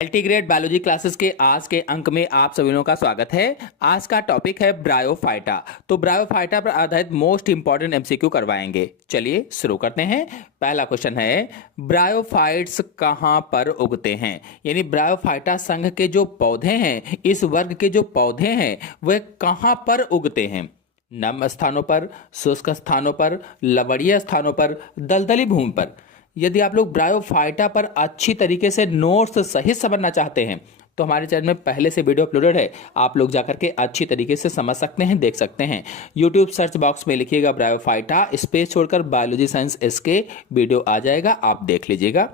Multigrade biology classes के आज के अंक में आप सभी लोगों का स्वागत है। आज का टॉपिक है ब्रायोफाइटा। तो ब्रायोफाइटा पर आधारित मोस्ट इंपॉर्टेंट एमसीक्यू करवाएंगे। चलिए शुरू करते हैं। पहला क्वेश्चन है, ब्रायोफाइट्स कहां पर उगते हैं? यानी ब्रायोफाइटा संघ के जो पौधे हैं, इस वर्ग के जो पौधे हैं, वह कहां पर उगते हैं? नम स्थानों पर, शुष्क स्थानों पर, लवणीय स्थानों पर, दलदली भूमि पर। यदि आप लोग ब्रायोफाइटा पर अच्छी तरीके से नोट्स सहित समझना चाहते हैं तो हमारे चैनल में पहले से वीडियो अपलोडेड है, आप लोग जाकर के अच्छी तरीके से समझ सकते हैं, देख सकते हैं। यूट्यूब सर्च बॉक्स में लिखिएगा ब्रायोफाइटा, स्पेस छोड़कर बायोलॉजी साइंस इसके वीडियो आ जाएगा, आप देख लीजिएगा।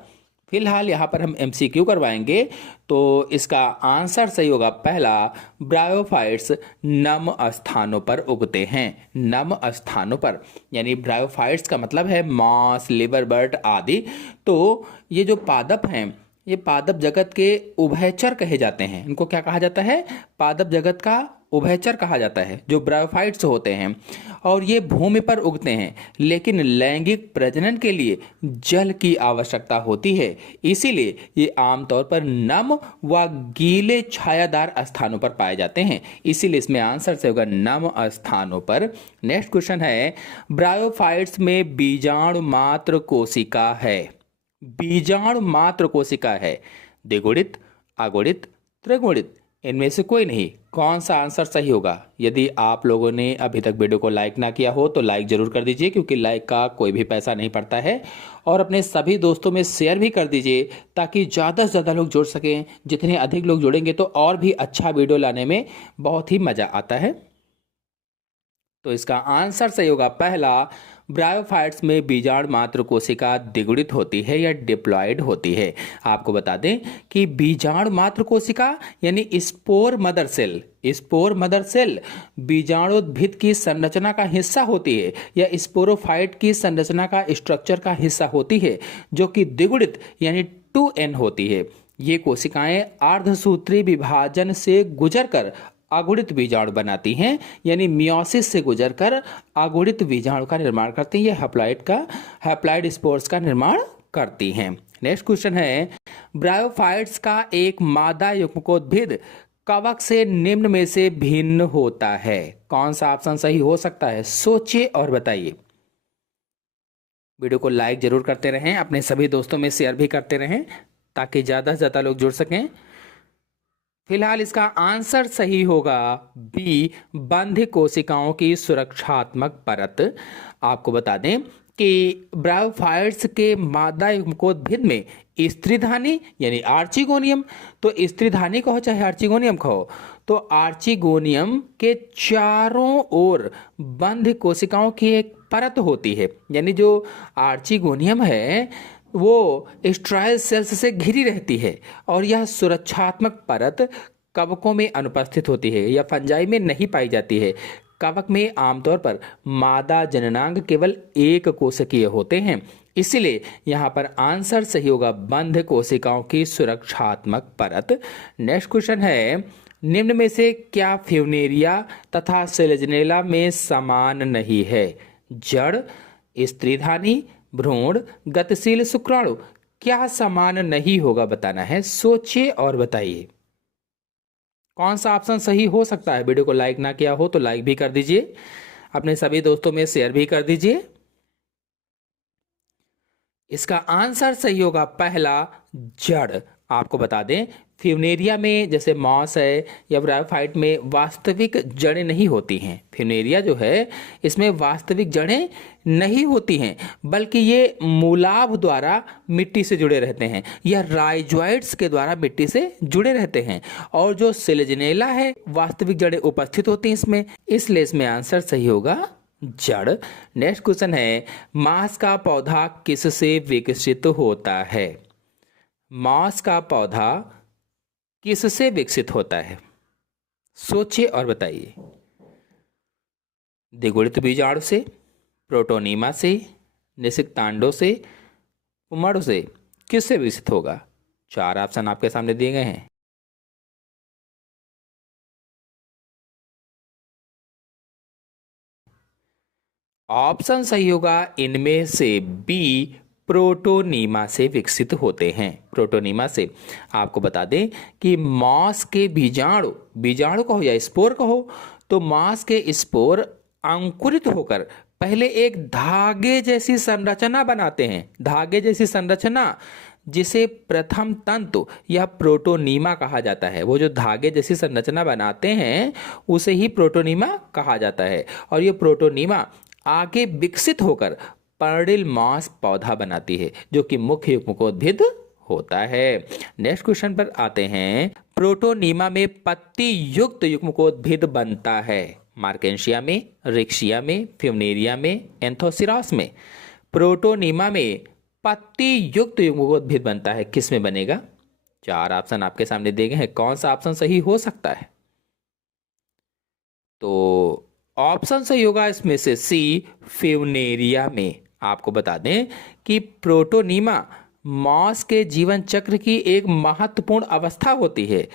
फिलहाल यहाँ पर हम एमसीक्यू करवाएंगे, तो इसका आंसर सही होगा पहला, ब्रायोफाइट्स नम स्थानों पर उगते हैं। नम स्थानों पर, यानी ब्रायोफाइट्स का मतलब है मॉस, लिवर बर्ट आदि। तो ये जो पादप हैं, ये पादप जगत के उभयचर कहे जाते हैं। इनको क्या कहा जाता है? पादप जगत का उभयचर कहा जाता है, जो ब्रायोफाइट्स होते हैं। और ये भूमि पर उगते हैं, लेकिन लैंगिक प्रजनन के लिए जल की आवश्यकता होती है। इसीलिए ये आमतौर पर नम व गीले छायादार स्थानों पर पाए जाते हैं। इसीलिए इसमें आंसर से होगा नम स्थानों पर। नेक्स्ट क्वेश्चन है, ब्रायोफाइट्स में बीजाणु मात्र कोशिका है। बीजाणु मात्र कोशिका है। द्विगुणित, अगुणित, त्रिगुणित, इनमें से कोई नहीं। कौन सा आंसर सही होगा? यदि आप लोगों ने अभी तक वीडियो को लाइक ना किया हो तो लाइक जरूर कर दीजिए, क्योंकि लाइक का कोई भी पैसा नहीं पड़ता है। और अपने सभी दोस्तों में शेयर भी कर दीजिए, ताकि ज़्यादा से ज़्यादा लोग जुड़ सकें। जितने अधिक लोग जुड़ेंगे तो और भी अच्छा वीडियो लाने में बहुत ही मज़ा आता है। तो इसका आंसर सही होगा पहला, ब्रायोफाइट्स में बीजाणु मात्र कोशिका द्विगुणित होती है या डिप्लॉयड होती है। आपको बता दें कि बीजाणु मात्र कोशिका यानी spore mother cell, spore mother cell बीजाणुद्भिद की संरचना का हिस्सा होती है, या स्पोरोफाइट की संरचना का स्ट्रक्चर का हिस्सा होती है, जो कि द्विगुणित यानी 2n होती है। ये कोशिकाएं अर्धसूत्री विभाजन से गुजरकर अगुणित बीजाणु बनाती हैं, यानी मियोसिस से गुजरकर अगुणित बीजाणु का निर्माण करती हैं। ये हैप्लॉइड स्पोर्स का निर्माण करती हैं। नेक्स्ट क्वेश्चन है, ब्रायोफाइट्स का एक मादा युग्मकोद्भिद कवक से निम्न में से भिन्न होता है। कौन सा ऑप्शन सही हो सकता है? सोचिए और बताइए। वीडियो को लाइक जरूर करते रहें, अपने सभी दोस्तों में शेयर भी करते रहें, ताकि ज्यादा से ज्यादा लोग जुड़ सकें। फिलहाल इसका आंसर सही होगा बी, बंध कोशिकाओं की सुरक्षात्मक परत। आपको बता दें कि ब्रायोफाइट्स के मादा युग्मकोद्भिद में स्त्रीधानी यानी आर्चिगोनियम, तो स्त्रीधानी कहो चाहे आर्चिगोनियम कहो, तो आर्चिगोनियम के चारों ओर बंध कोशिकाओं की एक परत होती है। यानी जो आर्चिगोनियम है वो स्ट्रायल सेल्स से घिरी रहती है, और यह सुरक्षात्मक परत कवकों में अनुपस्थित होती है या फंजाई में नहीं पाई जाती है। कवक में आमतौर पर मादा जननांग केवल एक कोशिकीय होते हैं। इसलिए यहाँ पर आंसर सही होगा बंध कोशिकाओं की सुरक्षात्मक परत। नेक्स्ट क्वेश्चन है, निम्न में से क्या फ्यूनेरिया तथा सेलेजनेला में समान नहीं है? जड़, स्त्रीधानी, भ्रूण, गतिशील शुक्राणु, क्या समान नहीं होगा बताना है। सोचिए और बताइए कौन सा ऑप्शन सही हो सकता है। वीडियो को लाइक ना किया हो तो लाइक भी कर दीजिए, अपने सभी दोस्तों में शेयर भी कर दीजिए। इसका आंसर सही होगा पहला, जड़। आपको बता दें फ्यूनेरिया में जैसे मॉस है या ब्रायोफाइट में वास्तविक जड़ें नहीं होती हैं। फ्यूनेरिया जो है इसमें वास्तविक जड़ें नहीं होती हैं, बल्कि ये मूलाभ द्वारा मिट्टी से जुड़े रहते हैं या राइजोइड्स के द्वारा मिट्टी से जुड़े रहते हैं। और जो सेलेजनेला है वास्तविक जड़ें उपस्थित होती हैं इसमें, इसलिए इसमें आंसर सही होगा जड़। नेक्स्ट क्वेश्चन है, मांस का पौधा किससे विकसित होता है? मांस का पौधा किससे विकसित होता है? सोचिए और बताइए। द्विगुणित बीजाणु से, प्रोटोनीमा से, निषिक्तांडों से, उमड़ से, किससे विकसित होगा? चार ऑप्शन आपके सामने दिए गए हैं। ऑप्शन सही होगा इनमें से बी, प्रोटोनीमा से विकसित होते हैं। प्रोटोनीमा से आपको बता दें कि मांस के बीजाणु, बीजाणु कहो या स्पोर कहो, तो मांस के स्पोर अंकुरित होकर पहले एक धागे जैसी संरचना बनाते हैं, धागे जैसी संरचना, जिसे प्रथम तंतु या प्रोटोनीमा कहा जाता है। वो जो धागे जैसी संरचना बनाते हैं उसे ही प्रोटोनीमा कहा जाता है। और ये प्रोटोनीमा आगे विकसित होकर पर्णिल मांस पौधा बनाती है, जो कि मुख्य युग्मकोद्भिद होता है। नेक्स्ट क्वेश्चन पर आते हैं। प्रोटोनीमा में पत्ती युक्त युग्मकोद्भिद बनता है। मार्केंशिया में, रिक्शिया में, फ्यूनेरिया में, एंथोसिरास में। प्रोटोनीमा में पत्ती युक्त युग्मकोद्भिद बनता है, किस में बनेगा? 4 ऑप्शन आपके सामने दिए गए हैं, कौन सा ऑप्शन सही हो सकता है? तो ऑप्शन सही होगा इसमें से सी, फ्यूनेरिया में। आपको बता दें कि प्रोटोनीमा मांस के जीवन चक्र की एक महत्वपूर्ण अवस्था होती है,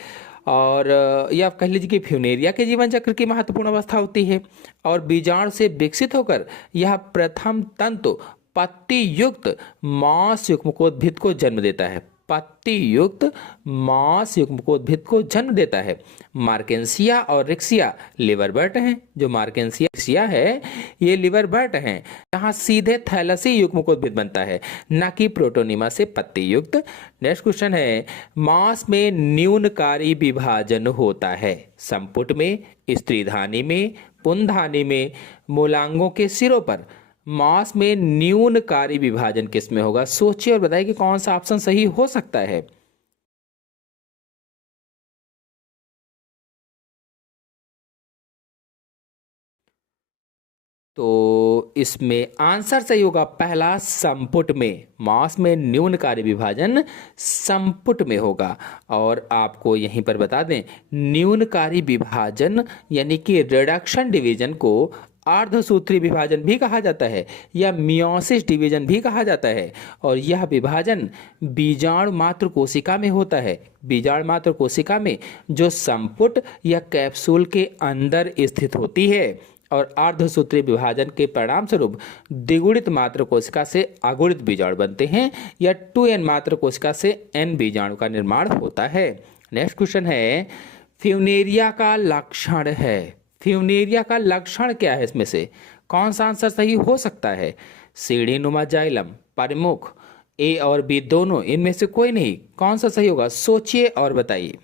और या कह लीजिए कि फ्यूनेरिया के जीवन चक्र की महत्वपूर्ण अवस्था होती है, और बीजाणु से विकसित होकर यह प्रथम तंतु पत्ती युक्त मांस युग्मकोद्भिद को जन्म देता है। पत्ती युक्त मांस युग्मकोद्भिद को जन्म देता है। मार्केंसिया और रिक्सिया लिवरबर्ट हैं। जो मार्केंसिया है ये लिवरबर्ट हैं, यहाँ सीधे थैलसी युग्मकोद्भिद बनता है, न कि प्रोटोनीमा से पत्ती युक्त। नेक्स्ट क्वेश्चन है, मांस में न्यूनकारी विभाजन होता है। संपुट में, स्त्रीधानी में, पुंधानी में, मूलांगों के सिरों पर मांस में न्यूनकारी विभाजन किस में होगा? सोचिए और बताइए कि कौन सा ऑप्शन सही हो सकता है। तो इसमें आंसर सही होगा पहला, संपुट में। मांस में न्यूनकारी विभाजन संपुट में होगा। और आपको यहीं पर बता दें, न्यूनकारी विभाजन यानी कि रिडक्शन डिवीजन को अर्धसूत्री विभाजन भी कहा जाता है, या मियोसिस डिवीजन भी कहा जाता है। और यह विभाजन बीजाणु मात्र कोशिका में होता है। बीजाणु मात्र कोशिका में, जो संपुट या कैप्सूल के अंदर स्थित होती है। और अर्धसूत्री विभाजन के परिणाम स्वरूप द्विगुणित मात्र कोशिका से अगुणित बीजाणु बनते हैं, या 2n मात्र कोशिका से n बीजाणु का निर्माण होता है। नेक्स्ट क्वेश्चन है, फ्यूनेरिया का लक्षण है। फ्यूनेरिया का लक्षण क्या है? इसमें से कौन सा आंसर सही हो सकता है? सीढ़ीनुमा जाइलम, परिमुख, ए और बी दोनों, इनमें से कोई नहीं। कौन सा सही होगा? सोचिए और बताइए।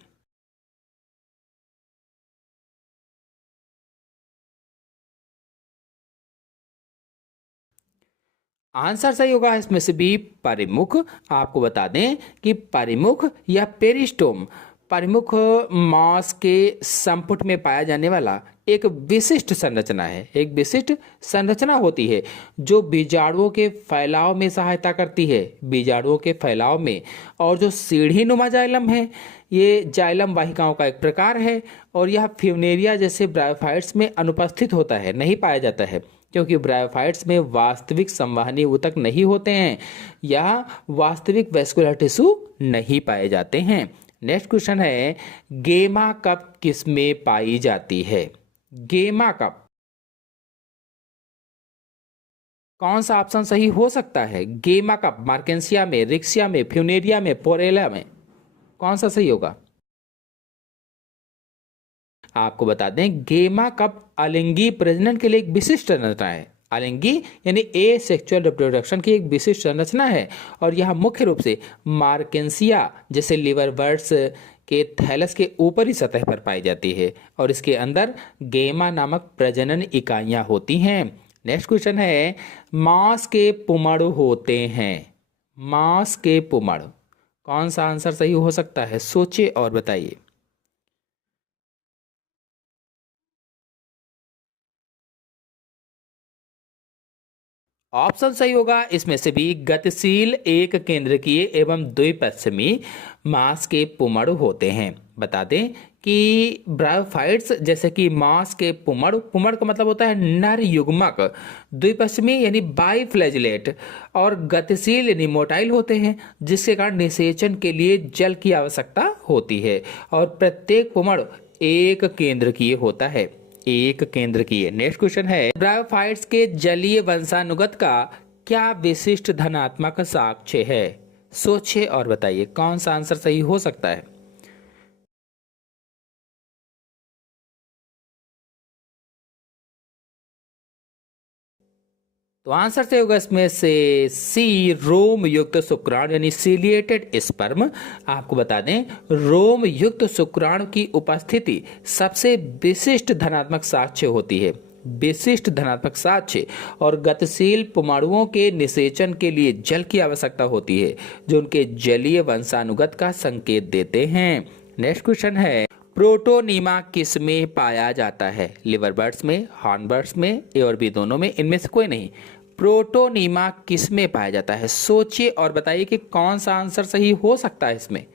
आंसर सही होगा इसमें से बी, परिमुख। आपको बता दें कि परिमुख या पेरिस्टोम, परिमुख मांस के संपुट में पाया जाने वाला एक विशिष्ट संरचना है। एक विशिष्ट संरचना होती है जो बीजाणुओं के फैलाव में सहायता करती है, बीजाणुओं के फैलाव में। और जो सीढ़ीनुमा जाइलम है, ये जाइलम वाहिकाओं का एक प्रकार है, और यह फ्यूनेरिया जैसे ब्रायोफाइट्स में अनुपस्थित होता है, नहीं पाया जाता है, क्योंकि ब्रायोफाइट्स में वास्तविक संवहनी ऊतक नहीं होते हैं, या वास्तविक वैस्कुलर टिश्यू नहीं पाए जाते हैं। नेक्स्ट क्वेश्चन है, गेमा कप किस में पाई जाती है? गेमा कप, कौन सा ऑप्शन सही हो सकता है? गेमा कप मार्केंसिया में, रिक्सिया में, फ्यूनेरिया में, पोरेला में, कौन सा सही होगा? आपको बता दें, गेमा कप अलिंगी प्रजनन के लिए एक विशिष्ट संरचना है। अलिंगी यानी ए सेक्सुअल रिप्रोडक्शन की एक विशिष्ट संरचना है, और यह मुख्य रूप से मार्केंसिया जैसे लिवरबर्ट्स के थैलस के ऊपरी सतह पर पाई जाती है, और इसके अंदर गेमा नामक प्रजनन इकाइयां होती हैं। नेक्स्ट क्वेश्चन है, मांस के पुमड़ होते हैं। मांस के पुमड़, कौन सा आंसर सही हो सकता है? सोचिए और बताइए। ऑप्शन सही होगा इसमें से भी, गतिशील एक केंद्रकीय एवं द्विपश्चिमी मांस के पुमड़ होते हैं। बता दें कि ब्रायोफाइट्स जैसे कि मांस के पुमड़, पुमड़ का मतलब होता है नर युग्मक, द्विपश्चिमी यानी बाइफ्लैजिलेट, और गतिशील यानी मोटाइल होते हैं, जिसके कारण निषेचन के लिए जल की आवश्यकता होती है। और प्रत्येक पुमड़ एक केंद्रकीय होता है, एक केंद्र की है। नेक्स्ट क्वेश्चन है, ब्रायोफाइट्स के जलीय वंशानुगत का क्या विशिष्ट धनात्मक साक्ष्य है? सोचिए और बताइए कौन सा आंसर सही हो सकता है। तो आंसर से होगा इसमें से सी, रोम युक्त शुक्राणु यानी सीलिएटेड स्पर्म। आपको बता दें, रोम युक्त शुक्राणु की उपस्थिति सबसे विशिष्ट धनात्मक साक्ष्य होती है। विशिष्ट धनात्मक साक्ष्य और गतिशील परमाणुओं के निषेचन के लिए जल की आवश्यकता होती है, जो उनके जलीय वंशानुगत का संकेत देते हैं। नेक्स्ट क्वेश्चन है, प्रोटोनीमा किस में पाया जाता है? लिवर बर्ड्स में, हॉर्न बर्ड्स में, ए और बी दोनों में, इनमें से कोई नहीं। प्रोटोनीमा किस में पाया जाता है? सोचिए और बताइए कि कौन सा आंसर सही हो सकता है इसमें।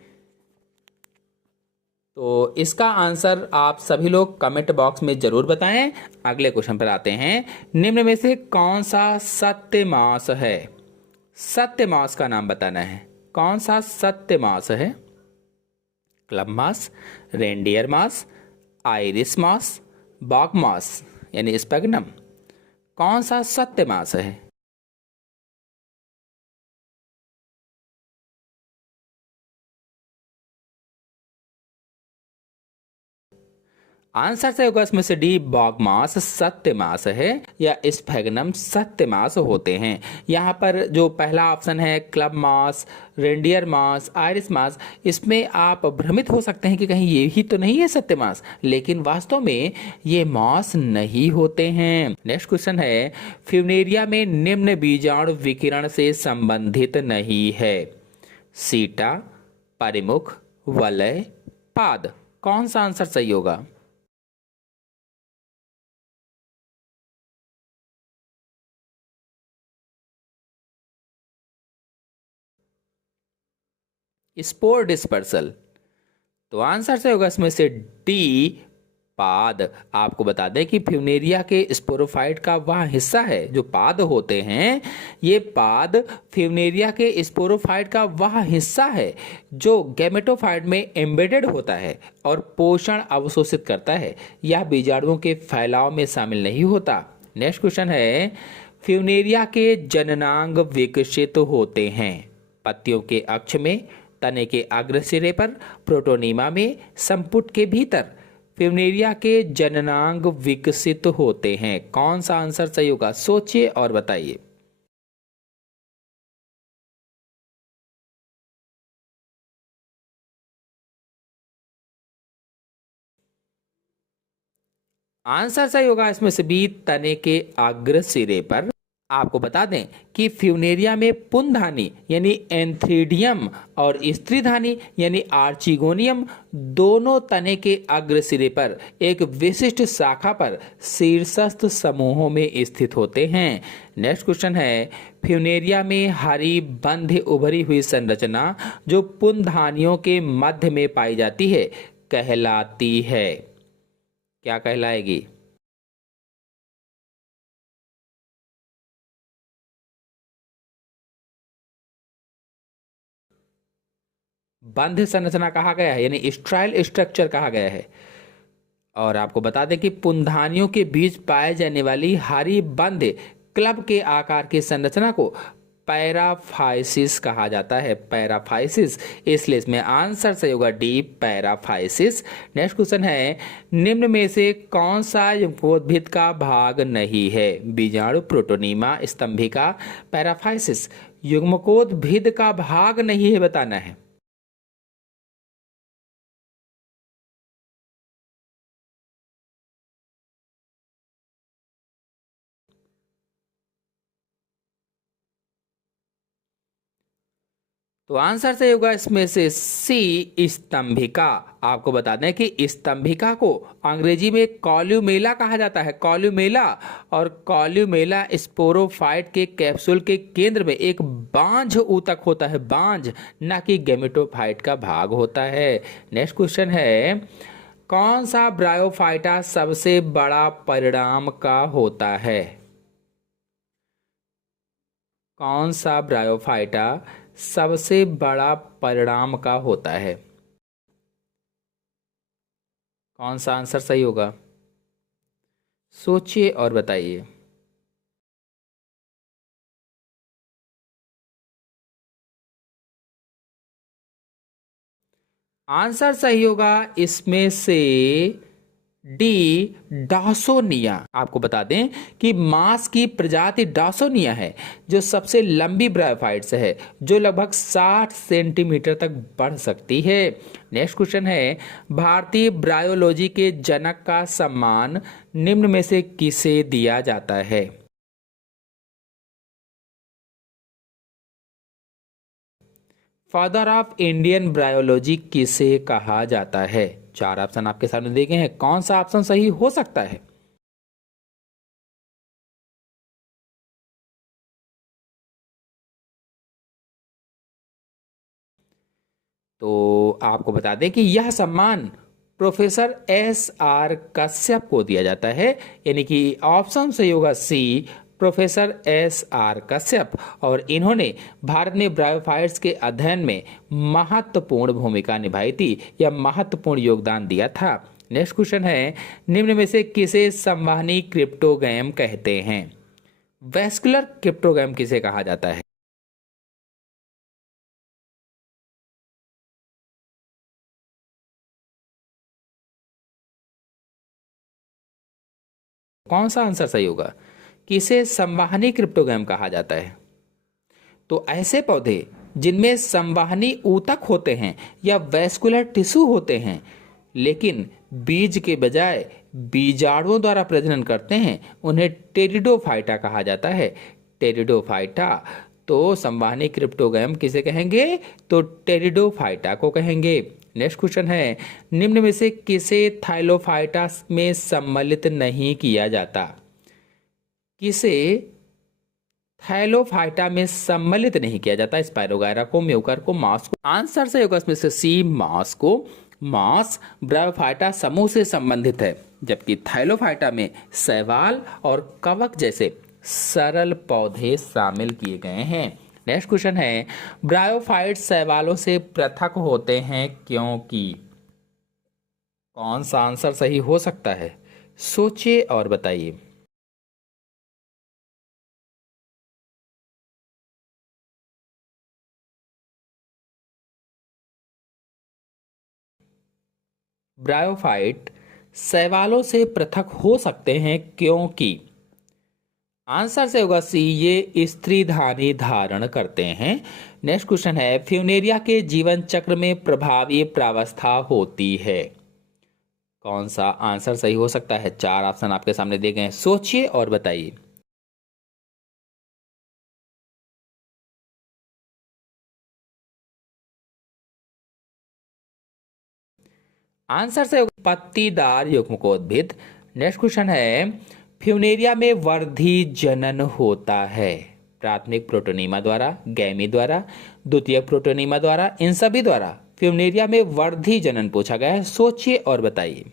तो इसका आंसर आप सभी लोग कमेंट बॉक्स में जरूर बताएं। अगले क्वेश्चन पर आते हैं, निम्न में से कौन सा सत्य मास है? सत्य मास का नाम बताना है। कौन सा सत्य मास है? क्लब मास, रेंडियर मास, आइरिस मास, बॉग मास यानी स्पेगनम। कौन सा सत्य मास है? आंसर से होगा इसमें से डी, बॉग मास सत्य मास है या स्फेगनम सत्य मास होते हैं। यहाँ पर जो पहला ऑप्शन है क्लब मास, रेंडियर मास, आयरिस मास, इसमें आप भ्रमित हो सकते हैं कि कहीं ये ही तो नहीं है सत्य मास, लेकिन वास्तव में ये मास नहीं होते हैं। नेक्स्ट क्वेश्चन है, फ्यूनेरिया में निम्न बीजाणु विकिरण से संबंधित नहीं है? सीटा, परिमुख, वलय, पाद। कौन सा आंसर सही होगा? Spore dispersal. तो आंसर से होगा इसमें से डी, पाद। आपको बता दें कि फ्यूनेरिया के स्पोरोफाइट का वह हिस्सा है जो पाद होते हैं। ये पाद फ्यूनेरिया के स्पोरोफाइट का वह हिस्सा है जो गैमेटोफाइट में एम्बेडेड होता है और पोषण अवशोषित करता है। यह बीजाणुओं के फैलाव में शामिल नहीं होता। नेक्स्ट क्वेश्चन है, फ्यूनेरिया के जननांग विकसित होते हैं? पत्तियों के अक्ष में, तने के अग्र सिरे पर, प्रोटोनीमा में, संपुट के भीतर। फ्यूनेरिया के जननांग विकसित होते हैं। कौन सा आंसर सही होगा? सोचिए और बताइए। आंसर सही होगा इसमें से बी, तने के अग्र सिरे पर। आपको बता दें कि फ्यूनेरिया में पुंधानी यानी एंथ्रीडियम और स्त्रीधानी यानी आर्चिगोनियम दोनों तने के अग्र सिरे पर एक विशिष्ट शाखा पर शीर्षस्थ समूहों में स्थित होते हैं। नेक्स्ट क्वेश्चन है, फ्यूनेरिया में हरी बंध उभरी हुई संरचना जो पुंधानियों के मध्य में पाई जाती है कहलाती है? क्या कहलाएगी? बंध संरचना कहा गया है यानी स्ट्राइल स्ट्रक्चर कहा गया है। और आपको बता दें कि पुंधानियों के बीच पाए जाने वाली हरी बंध क्लब के आकार की संरचना को पैराफाइसिस कहा जाता है। पैराफाइसिस, इसलिए इसमें आंसर सही होगा डी, पैराफाइसिस। नेक्स्ट क्वेश्चन है, निम्न में से कौन सा युग्मोद्भिद का भाग नहीं है? बीजाणु, प्रोटोनीमा, स्तंभिका, पैराफाइसिस। युग्मकोद्भिद का भाग नहीं है बताना है। तो आंसर सही होगा इसमें से सी, स्तंभिका। आपको बता दें कि स्तंभिका को अंग्रेजी में कॉल्यूमेला कहा जाता है, कॉल्यूमेला। और कॉल्यूमेला स्पोरोफाइट के कैप्सूल के केंद्र में एक बांझ ऊतक होता है, बांझ, न कि गैमेटोफाइट का भाग होता है। नेक्स्ट क्वेश्चन है, कौन सा ब्रायोफाइटा सबसे बड़ा परिणाम का होता है? कौन सा ब्रायोफाइटा सबसे बड़ा परिणाम का होता है? कौन सा आंसर सही होगा? सोचिए और बताइए। आंसर सही होगा इसमें से डी, डासोनिया। आपको बता दें कि मांस की प्रजाति डासोनिया है जो सबसे लंबी ब्रायोफाइट्स है, जो लगभग 60 सेंटीमीटर तक बढ़ सकती है। नेक्स्ट क्वेश्चन है, भारतीय ब्रायोलॉजी के जनक का सम्मान निम्न में से किसे दिया जाता है? फादर ऑफ इंडियन ब्रायोलॉजी किसे कहा जाता है? चार ऑप्शन आपके सामने दिए गए हैं, कौन सा ऑप्शन सही हो सकता है? तो आपको बता दें कि यह सम्मान प्रोफेसर एस आर कश्यप को दिया जाता है, यानी कि ऑप्शन सही होगा सी, प्रोफेसर एस आर कश्यप। और इन्होंने भारत में ब्रायोफाइट्स के अध्ययन में महत्वपूर्ण भूमिका निभाई थी या महत्वपूर्ण योगदान दिया था। नेक्स्ट क्वेश्चन है, निम्न में से किसे संवहनी क्रिप्टोगैम कहते हैं? वैस्कुलर क्रिप्टोगैम किसे कहा जाता है? कौन सा आंसर सही होगा? किसे संवहनी क्रिप्टोगैम कहा जाता है? तो ऐसे पौधे जिनमें संवहनी ऊतक होते हैं या वैस्कुलर टिश्यू होते हैं, लेकिन बीज के बजाय बीजाणुओं द्वारा प्रजनन करते हैं, उन्हें टेरिडोफाइटा कहा जाता है। टेरिडोफाइटा। तो संवहनी क्रिप्टोगैम किसे कहेंगे? तो टेरिडोफाइटा को कहेंगे। नेक्स्ट क्वेश्चन है, निम्न में से किसे थाइलोफाइटा में सम्मिलित नहीं किया जाता? किसे थैलोफाइटा में सम्मिलित नहीं किया जाता? स्पाइरोगायरा को, म्यूकर को, मास को? आंसर सही होगा इसमें से सी, मास को। मास ब्रायोफाइटा समूह से संबंधित है, जबकि थैलोफाइटा में शैवाल और कवक जैसे सरल पौधे शामिल किए गए हैं। नेक्स्ट क्वेश्चन है, ब्रायोफाइट शैवालों से पृथक होते हैं क्योंकि? कौन सा आंसर सही हो सकता है? सोचिए और बताइए। ब्रायोफाइट शैवालों से पृथक हो सकते हैं क्योंकि? आंसर से होगा सी, ये स्त्रीधानी धारण करते हैं। नेक्स्ट क्वेश्चन है, फ्यूनेरिया के जीवन चक्र में प्रभावी प्रावस्था होती है? कौन सा आंसर सही हो सकता है? चार ऑप्शन आपके सामने दिए गए हैं, सोचिए और बताइए। आंसर से होगा पत्तीदार युग्मकोद्भिद। नेक्स्ट क्वेश्चन है, फ्यूनेरिया में वर्धी जनन होता है? प्राथमिक प्रोटोनीमा द्वारा, गैमी द्वारा, द्वितीयक प्रोटोनीमा द्वारा, इन सभी द्वारा फ्यूनेरिया में वर्धी जनन पूछा गया है, सोचिए और बताइए।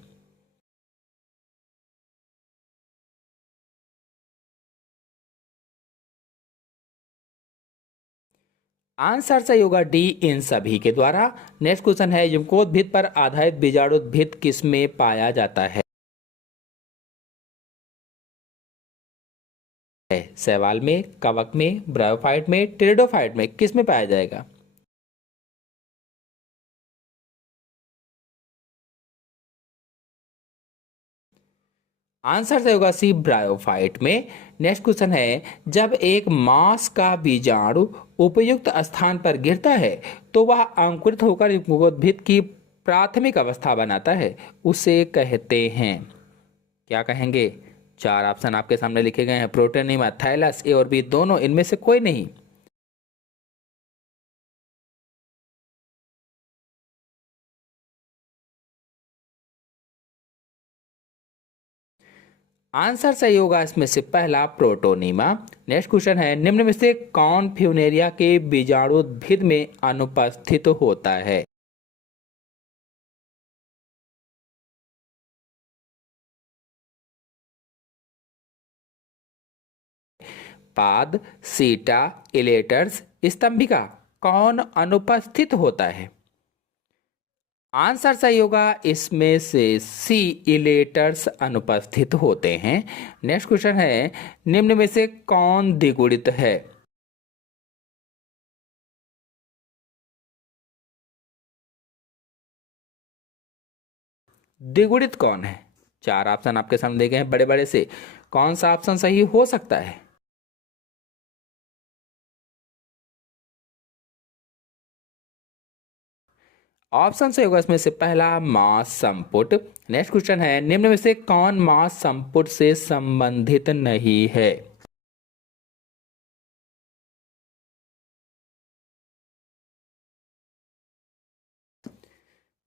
आंसर सही होगा डी, इन सभी के द्वारा। नेक्स्ट क्वेश्चन है, युग्मकोद्भिद पर आधारित बीजाणुद्भिद किसमें पाया जाता है? शैवाल में, कवक में, ब्रायोफाइट में, टेरिडोफाइट में, किस में पाया जाएगा? आंसर सही होगा सी, ब्रायोफाइट में। नेक्स्ट क्वेश्चन है, जब एक मांस का बीजाणु उपयुक्त स्थान पर गिरता है तो वह अंकुरित होकर युग्मकोद्भिद की प्राथमिक अवस्था बनाता है, उसे कहते हैं? क्या कहेंगे? चार ऑप्शन आपके सामने लिखे गए हैं, प्रोटोनीमा, थाइलस, ए और बी दोनों, इनमें से कोई नहीं। आंसर सही होगा इसमें से पहला, प्रोटोनीमा। नेक्स्ट क्वेश्चन है, निम्न में से कौन फ्यूनेरिया के बीजाणुद्भिद में अनुपस्थित होता है? पाद, सीटा, इलेटर्स, स्तंभिका, कौन अनुपस्थित होता है? आंसर सही होगा इसमें से सी, इलेटर्स अनुपस्थित होते हैं। नेक्स्ट क्वेश्चन है, निम्न में से कौन द्विगुणित है? द्विगुणित कौन है? चार ऑप्शन आपके सामने देखे हैं बड़े बड़े से, कौन सा ऑप्शन सही हो सकता है? ऑप्शन से होगा इसमें से पहला मास संपुट। नेक्स्ट क्वेश्चन है, निम्न में से कौन मास संपुट से संबंधित नहीं है?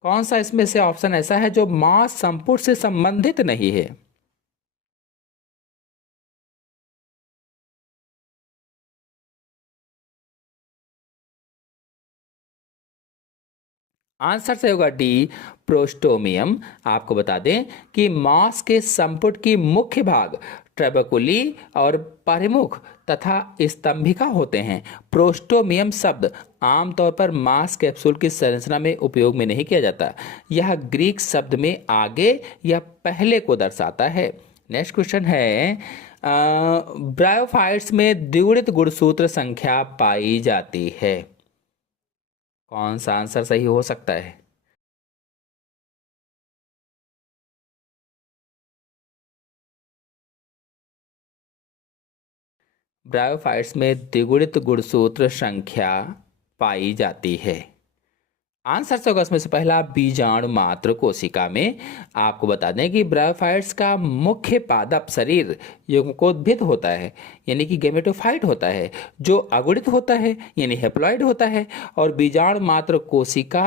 कौन सा इसमें से ऑप्शन ऐसा है जो मास संपुट से संबंधित नहीं है? आंसर से होगा डी, प्रोस्टोमियम। आपको बता दें कि मांस के संपुट की मुख्य भाग ट्रेबेकुली और परिमुख तथा स्तंभिका होते हैं। प्रोस्टोमियम शब्द आमतौर पर मांस कैप्सूल की संरचना में उपयोग में नहीं किया जाता। यह ग्रीक शब्द में आगे या पहले को दर्शाता है। नेक्स्ट क्वेश्चन है, ब्रायोफाइट्स में द्विगुणित गुणसूत्र संख्या पाई जाती है। कौन सा आंसर सही हो सकता है? ब्रायोफाइट्स में द्विगुणित गुणसूत्र संख्या पाई जाती है। आंसर से होगा इसमें से पहला बीजाणु मात्र कोशिका में। आपको बता दें कि ब्रायोफाइट्स का मुख्य पादप शरीर युग्मकोद्भिद होता है, यानी कि गेमेटोफाइट होता है, जो अगुणित होता है यानी हेप्लॉइड होता है। और बीजाणु मात्र कोशिका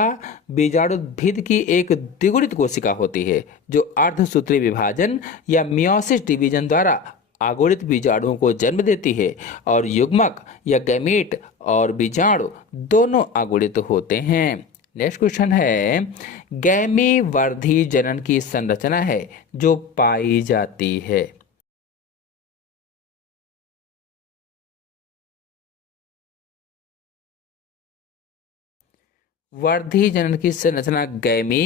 बीजाणुद्भिद की एक द्विगुणित कोशिका होती है, जो अर्धसूत्रीय विभाजन या मियोसिस डिवीजन द्वारा अगुणित बीजाणुओं को जन्म देती है। और युग्मक या गैमीट और बीजाणु दोनों अगुणित होते हैं। नेक्स्ट क्वेश्चन है, गैमी वर्धी जनन की संरचना है जो पाई जाती है। वर्धी जनन की संरचना गैमी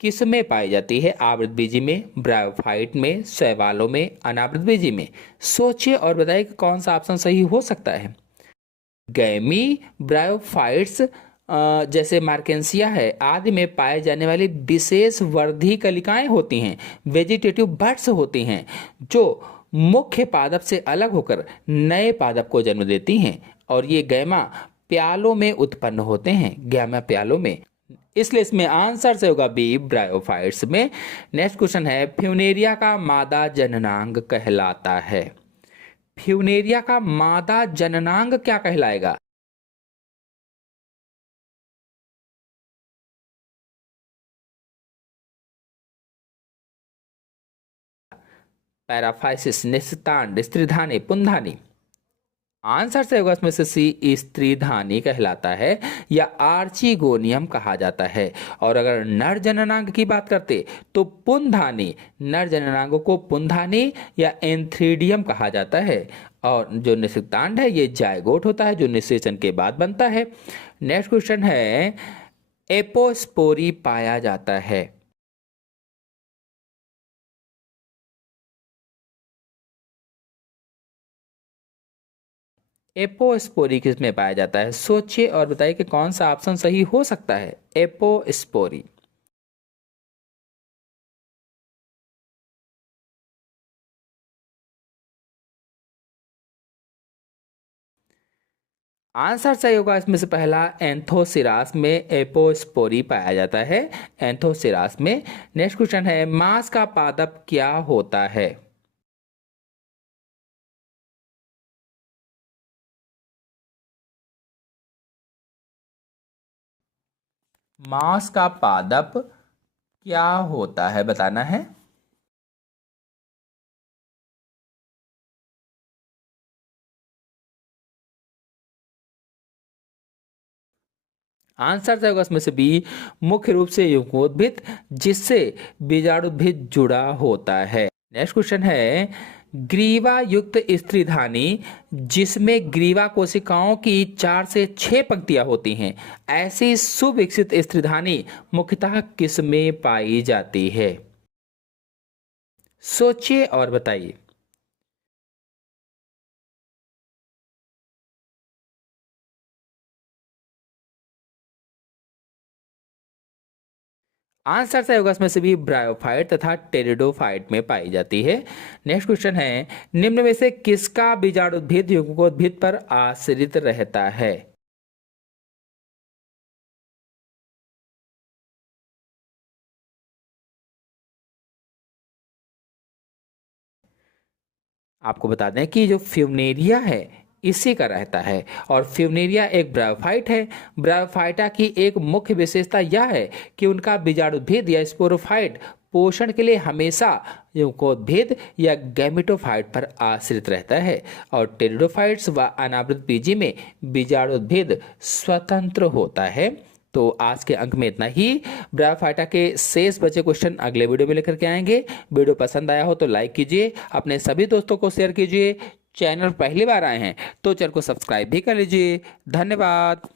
किस में पाई जाती है? आवृत बीजी में, ब्रायोफाइट में, शैवालों में, अनावृत बीजी में। सोचिए और बताइए कि कौन सा ऑप्शन सही हो सकता है। गैमी ब्रायोफाइट्स जैसे मार्केंसिया है आदि में पाए जाने वाली विशेष वर्धी कलिकाएं होती हैं, वेजिटेटिव बड्स होती हैं, जो मुख्य पादप से अलग होकर नए पादप को जन्म देती हैं। और ये गैमा प्यालों में उत्पन्न होते हैं, गैमा प्यालों में। इसलिए इसमें आंसर से होगा बी, ब्रायोफाइट्स में। नेक्स्ट क्वेश्चन है, फ्यूनेरिया का मादा जननांग कहलाता है। फ्यूनेरिया का मादा जननांग क्या कहलाएगा? पैराफाइसिस, निस्तांड, स्त्रीधानी, पुंधानी। आंसर से होगा इसमें से सी, स्त्रीधानी कहलाता है या आर्चिगोनियम कहा जाता है। और अगर नर जननांग की बात करते तो पुंधानी, नर जननांगों को पुंधानी या एंथ्रीडियम कहा जाता है। और जो निषिक्तांड है ये जायगोट होता है, जो निषेचन के बाद बनता है। नेक्स्ट क्वेश्चन है, एपोस्पोरी पाया जाता है। एपोस्पोरी किस में पाया जाता है? सोचिए और बताइए कि कौन सा ऑप्शन सही हो सकता है। एपोस्पोरी। आंसर सही होगा इसमें से पहला, एंथोसिरास में एपोस्पोरी पाया जाता है, एंथोसिरास में। नेक्स्ट क्वेश्चन है, मांस का पादप क्या होता है? मांस का पादप क्या होता है बताना है। आंसर होगा इसमें से बी, मुख्य रूप से युग्मोद्भिद जिससे बीजाणुद्भिद जुड़ा होता है। नेक्स्ट क्वेश्चन है, ग्रीवा युक्त स्त्रीधानी जिसमें ग्रीवा कोशिकाओं की 4 से 6 पंक्तियां होती हैं, ऐसी सुविकसित स्त्रीधानी मुख्यतः किस में पाई जाती है? सोचिए और बताइए। आंसर सही होगा इसमें से भी ब्रायोफाइट तथा टेरिडोफाइट में पाई जाती है। नेक्स्ट क्वेश्चन है, निम्न में से किसका बीजाणुद्भिद युग्मकोद्भिद पर आश्रित रहता है? आपको बता दें कि जो फ्यूनेरिया है इसी का रहता है, और फ्यूनेरिया एक ब्रायोफाइट है। ब्रायोफाइटा की एक मुख्य विशेषता यह है कि उनका बीजाणुद्भिद या स्पोरोफाइट पोषण के लिए हमेशा युग्मकोद्भिद या गैमेटोफाइट पर आश्रित रहता है, और टेरिडोफाइट्स व अनावृत बीजी में बीजाणुद्भिद स्वतंत्र होता है। तो आज के अंक में इतना ही। ब्रायोफाइटा के शेष बचे क्वेश्चन अगले वीडियो में लेकर के आएंगे। वीडियो पसंद आया हो तो लाइक कीजिए, अपने सभी दोस्तों को शेयर कीजिए। चैनल पहली बार आए हैं तो चैनल को सब्सक्राइब भी कर लीजिए। धन्यवाद।